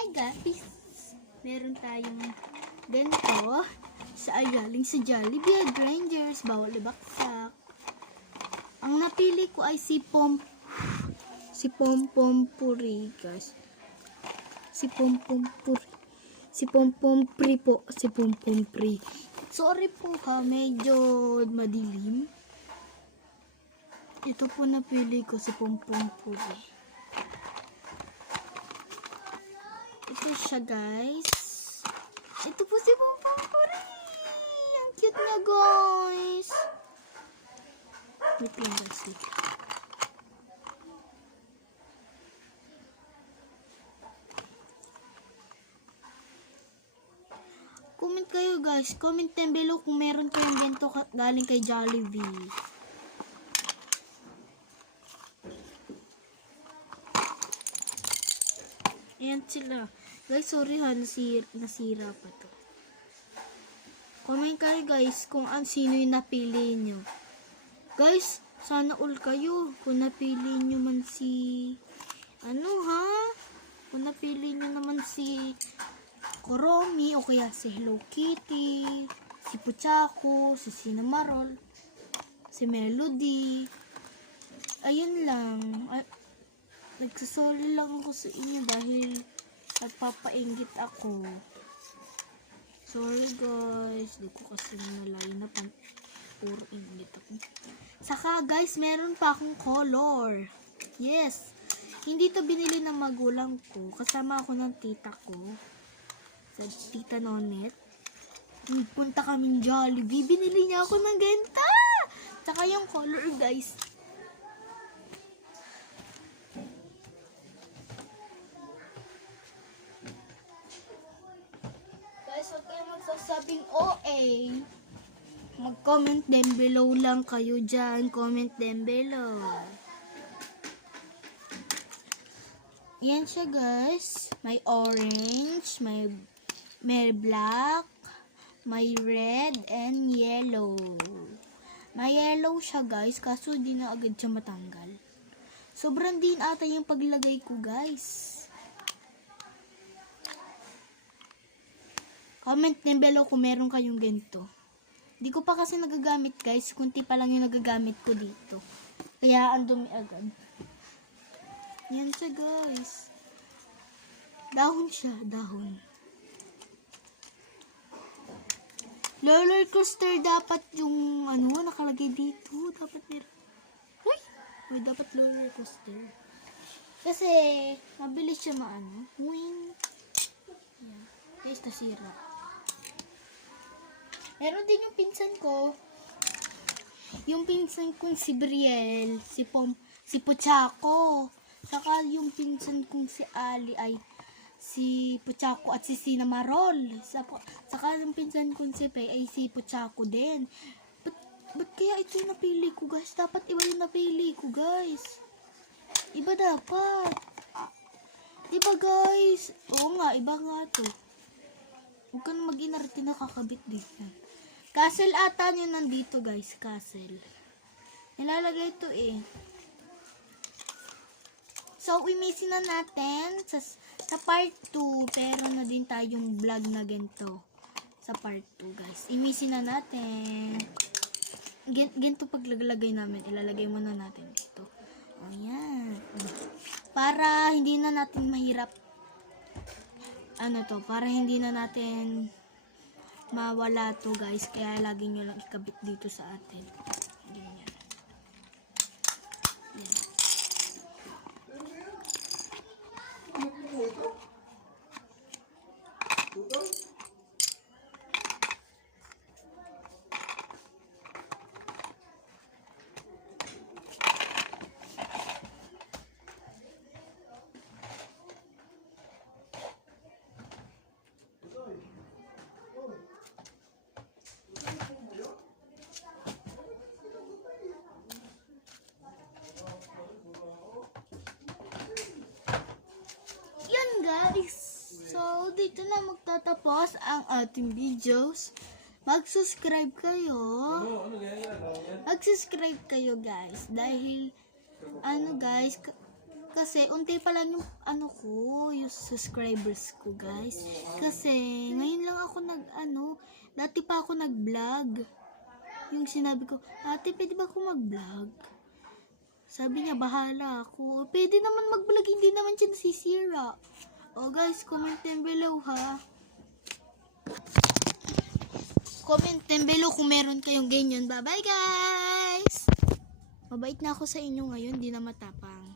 Hi guys! Meron tayong ganito sa galing sa Jollibee Rangers. Bawal ibaksak. Ang napili ko ay si Pom-Pom-Puri, guys. Si Pom-Pom-Puri po. Si Pom-Pom-Puri. Sorry po ha, medyo madilim. Ito po napili ko, si Pom-Pom-Puri. Ito siya, guys. Ito po si Pom-Pom-Puri. Ang cute niya, guys. Wait lang, guys. Comment kayo, guys. Comment down below kung meron kayong ganito galing kay Jollibee. Ayan sila. Guys, sorry ha, nasira pa to. Comment kayo, guys, kung sino yung napili nyo. Guys, sana all kayo. Kung napili nyo man si... Kung napili nyo naman si Kuromi, o kaya si Hello Kitty, si Puchako, si Cinnamoroll, si Melody. Ayun lang. Nagsasorry lang ako sa inyo dahil nagpapainggit ako. Sorry guys, di ko kasi nalain na puro inggit ako. Saka guys, meron pa akong color. Yes, hindi to binili ng magulang ko. Kasama ako ng tita ko. Sa tita Nonet. Punta kaming Jollibee. Binili niya ako ng genta. Saka yung color guys. Huwag kayo magsasabing OA. Mag-comment din below lang kayo dyan. Comment din below. Yan siya guys. May orange, may black, may red, and yellow. May yellow siya guys, kaso di na agad siya matanggal. Sobrang din ata yung paglagay ko guys. Comment din below kung meron kayong ganito. Di ko pa kasi nagagamit guys. Kunti pa lang yung nagagamit ko dito. Kaya ang dumi agad. Yan siya guys. Dahon siya. Dahon. Roller coaster dapat yung nakalagay dito. Dapat meron. Uy, dapat roller coaster. Kasi mabilis siya Wing. Yan. Guys, nasira. Meron din yung pinsan ko. Yung pinsan kong si Brielle, si Puchako. Saka yung pinsan kong si Ali ay si Puchako at si Cinnamoroll. Saka yung pinsan kong si Pei ay si Puchako din. Ba't kaya ito yung napili ko guys? Dapat iba yung napili ko guys. Iba dapat. Iba guys. Oo nga, iba nga to. Huwag ka na mag-inarte na kakabit dito. Castle ata nyo nandito guys. Castle. Nilalagay ito eh. So, imisin na natin sa part 2. Pero na din tayong vlog na ganito. Sa part 2 guys. Imisin na natin. Ganito paglalagay namin. Ilalagay muna natin dito. Ayan. Para hindi na natin mahirap. Para hindi na natin mawala to guys. Kaya lagi nyo lang ikabit dito sa atin. Ganyan. Yan. Guys, so dito na magtatapos ang ating videos. Mag-subscribe kayo. Mag-subscribe kayo guys. Dahil guys, Kasi, unti pa lang yung, yung subscribers ko, guys. Kasi, ngayon lang ako dati pa ako nag-vlog. Yung sinabi ko, ate, pwede ba ako mag-vlog? Sabi niya, bahala ako. Pwede naman mag-vlog, hindi naman siya nasisira. O, guys, comment din below, ha? Comment din below kung meron kayong ganyan. Bye-bye, guys! Mabait na ako sa inyo ngayon, di na matapang.